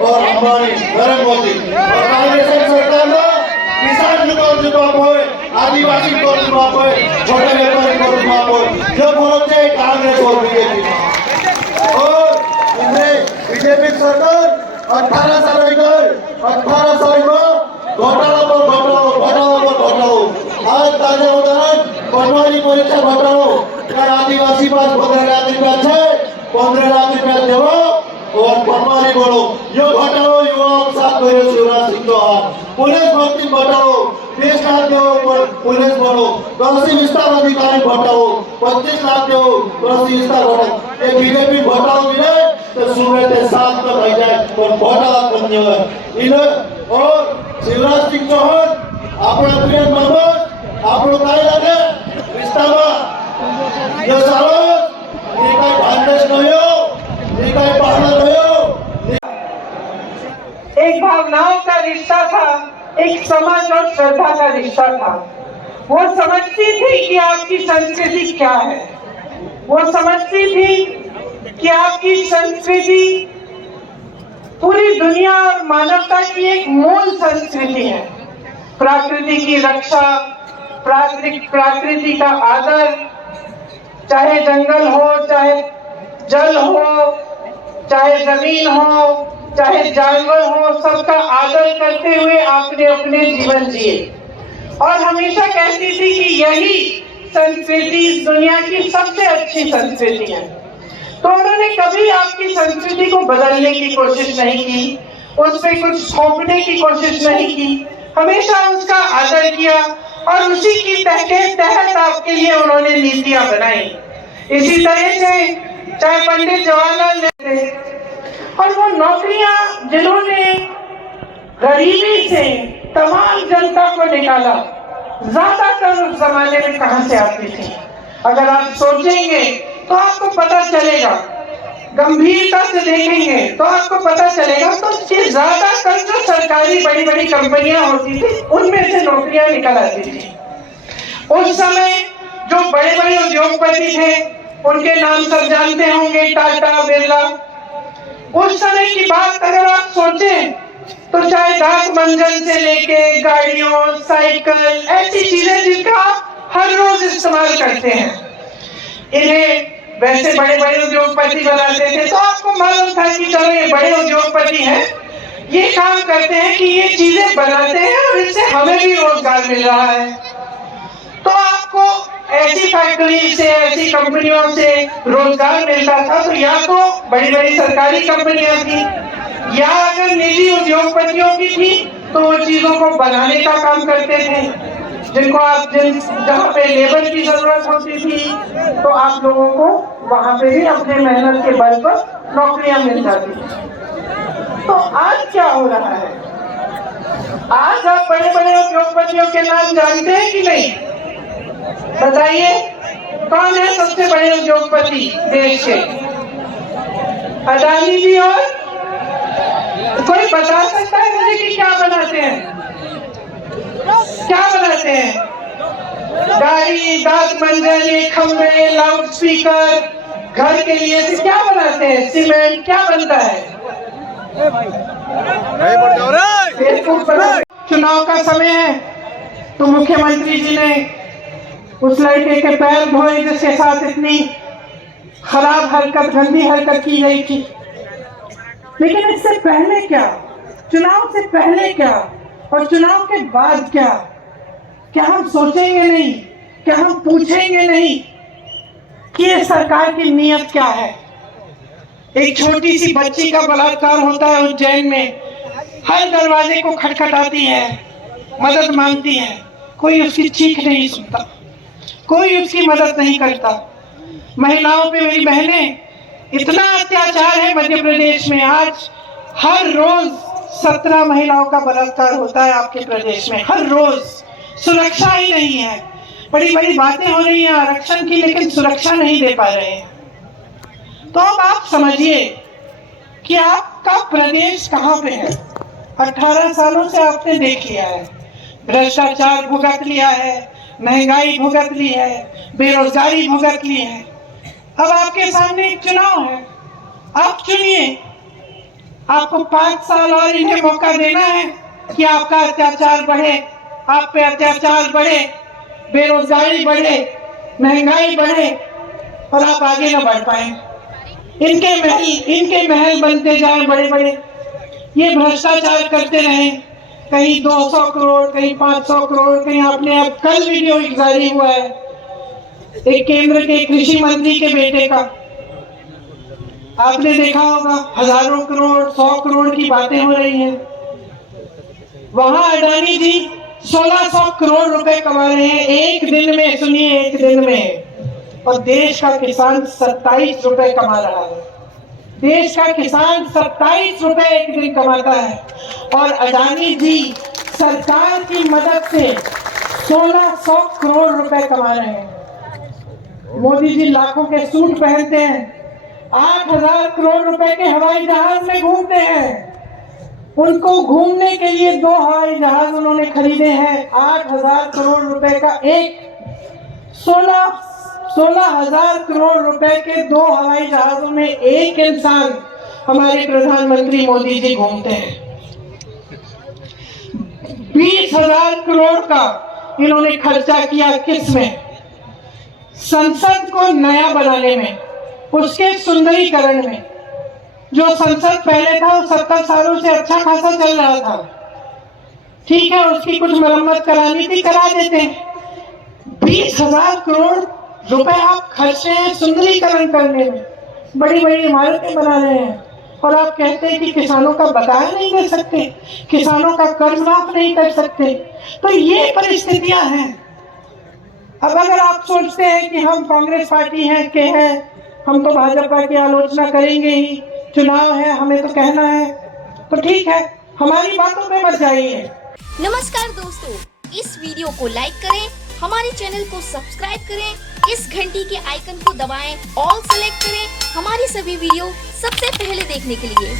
और अंबानी नरेंद्र मोदी और कांग्रेस सरकारनं किसान कर्ज माफ होय, आदिवासी कर्ज माफ होय, छोटे व्यापारी कर्ज माफ होय, जो बोलते हैं कांग्रेस और बीजेपी। और बीजेपी सरकार 18 साल में घोटाला पर घोटाला। आज ताजा उदाहरण बनवारी परीक्षा घोटालो, आदिवासी पास 15 लाख रुपया है, 15 लाख रुपया देव और बनवारी बोलो यो घोटालो युवाओं के साथ करे शिवराज सिंह चौहान। पुलिस भर्ती घोटालो, 20 लाख देव पुलिस बोलो, कृषि विस्तार अधिकारी घोटालो, 25 लाख देव कृषि विस्तार घोटालो। ये बीजेपी घोटालो मिले तो सुबह के 7 तक रह जाए और घोटाला करने वाले इन्हें। और शिवराज सिंह चौहान अपना प्रिय मनोज આપણું काय લાગે વિસ્તારમાં જો સારો એ काय ભાંડેશ નયો એ काय પહાડ નયો। एक भावनाओं का रिश्ता था, एक समझ और श्रद्धा का रिश्ता था। वो समझती थी कि आपकी संस्कृति क्या है, वो समझती थी कि आपकी संस्कृति पूरी दुनिया और मानवता की एक मूल संस्कृति है। प्रकृति की रक्षा, प्रकृति का आदर, चाहे जंगल हो, चाहे जल हो, चाहे जमीन हो, चाहे जानवर हो, सबका आदर करते हुए आपने अपने जीवन जिए। और हमेशा कहती थी कि यही संस्कृति इस दुनिया की सबसे अच्छी संस्कृति है। तो उन्होंने कभी आपकी संस्कृति को बदलने की कोशिश नहीं की, उस पर कुछ थोपने की कोशिश नहीं की, हमेशा उसका आदर किया और उसी की तहत आपके लिए उन्होंने नीतियां बनाई। इसी तरह से चाहे पंडित जवाहरलाल नेहरू और वो नौकरियां जिन्होंने गरीबी से तमाम जनता को निकाला, ज्यादातर उस जमाने में कहां से आती थी। अगर आप सोचेंगे तो आपको पता चलेगा, गंभीरता से देखेंगे तो आपको पता चलेगा। तो ज्यादातर जो सरकारी बड़ी बड़ी कंपनियां होती थी उनमें से नौकरियां निकल आती थी। उस समय जो बड़े बड़े उद्योगपति थे उनके नाम सब जानते होंगे, टाटा, बिरला। उस समय की बात अगर आप सोचें तो चाहे डाक मंजन से लेके गाड़ियों, साइकिल, ऐसी चीजें जिनका आप हर रोज इस्तेमाल करते हैं, इन्हें वैसे बड़े बड़े उद्योगपति बनाते थे। तो आपको मालूम था कि चलो ये बड़े उद्योगपति हैं, ये काम करते हैं कि ये चीजें बनाते हैं और इससे हमें भी रोजगार मिल रहा है। तो आपको ऐसी फैक्ट्री से, ऐसी कंपनियों से रोजगार मिलता था। तो या तो बड़ी बड़ी सरकारी कंपनियां थी, या अगर निजी उद्योगपतियों की थी तो वो चीजों को बनाने का काम करते थे, जिनको आप जहाँ पे लेबर की जरूरत होती थी तो आप लोगों को वहां पे भी अपने मेहनत के बल पर नौकरियां मिल जाती थी। तो आज क्या हो रहा है? आज आप बड़े बड़े उद्योगपतियों के नाम जानते हैं कि नहीं? बताइए, कौन है सबसे बड़े उद्योगपति देश के? अडानी जी। और कोई बता सकता है मुझे कि क्या बनाते हैं? क्या बनाते हैं? गाड़ी, दांत मंजन, खंबे, लाउड स्पीकर, घर के लिए से क्या बनाते हैं? सीमेंट। क्या बनता है? चुनाव का समय है तो मुख्यमंत्री जी ने उस लड़के के पैर धोए जिसके साथ इतनी खराब हरकत, गंदी हरकत की गई थी। लेकिन इससे पहले क्या, चुनाव से पहले क्या और चुनाव के बाद क्या? क्या हम सोचेंगे नहीं? क्या हम पूछेंगे नहीं कि ये सरकार की नीयत क्या है? एक छोटी सी बच्ची का बलात्कार होता है उज्जैन में, हर दरवाजे को खटखटाती है, मदद मांगती है, कोई उसकी चीख नहीं सुनता, कोई उसकी मदद नहीं करता। महिलाओं पे, मेरी बहनें, इतना अत्याचार है मध्य प्रदेश में। आज हर रोज 17 महिलाओं का बलात्कार होता है आपके प्रदेश में, हर रोज। सुरक्षा ही नहीं है। बड़ी बड़ी बातें हो रही हैं आरक्षण की, लेकिन सुरक्षा नहीं दे पा रहे हैं। तो अब आप समझिए कि आपका प्रदेश कहाँ पे है। 18 सालों से आपने देख लिया है, भ्रष्टाचार भुगत लिया है, महंगाई भुगत ली है, बेरोजगारी भुगत ली है। अब आपके सामने एक चुनाव है, आप चुनिए। आपको 5 साल और इन्हें मौका देना है कि आपका अत्याचार बढ़े, आप पे अत्याचार बढ़े, बेरोजगारी बढ़े, महंगाई बढ़े और आप आगे न बढ़ पाए। इनके महल बनते जाए बड़े बड़े, ये भ्रष्टाचार करते रहे, कहीं 200 करोड़, कहीं 500 करोड़, कहीं आपने अब कल वीडियो जारी हुआ है एक केंद्र के कृषि मंत्री के बेटे का, आपने देखा होगा हजारों करोड़, 100 करोड़ की बातें हो रही हैं। वहां अडानी जी 1600 करोड़ रुपए कमा रहे हैं एक दिन में, सुनिए एक दिन में, और देश का किसान 27 रुपए कमा रहा है। देश का किसान 27 रुपए एक दिन कमाता है और अडानी जी सरकार की मदद से 1600 करोड़ रुपए कमा रहे हैं। मोदी जी लाखों के सूट पहनते हैं, 8000 करोड़ रुपए के हवाई जहाज में घूमते हैं। उनको घूमने के लिए 2 हवाई जहाज उन्होंने खरीदे हैं। 8000 करोड़ रुपए का एक 16,000 करोड़ रुपए के 2 हवाई जहाजों में एक इंसान हमारे प्रधानमंत्री मोदी जी घूमते हैं। 20,000 करोड़ का इन्होंने खर्चा किया किस में? संसद को नया बनाने में, उसके सुंदरीकरण में। जो संसद पहले था वो 70 सालों से अच्छा खासा चल रहा था, ठीक है, उसकी कुछ मरम्मत करानी थी, करा देते। 20,000 करोड़ रुपए आप खर्च रहे हैं सुंदरीकरण करने में, बड़ी बड़ी इमारतें बना रहे हैं, और आप कहते हैं कि किसानों का बकाया नहीं दे सकते, किसानों का कर्ज माफ नहीं कर सकते। तो ये परिस्थितियां हैं। अब अगर आप सोचते हैं कि हम कांग्रेस पार्टी हैं के हैं, हम तो भाजपा की आलोचना करेंगे ही, चुनाव है हमें तो कहना है, तो ठीक है, हमारी बातों पे मत जाइए। नमस्कार दोस्तों, इस वीडियो को लाइक करें, हमारे चैनल को सब्सक्राइब करें, इस घंटी के आइकन को दबाएं, ऑल सेलेक्ट करें हमारी सभी वीडियो सबसे पहले देखने के लिए।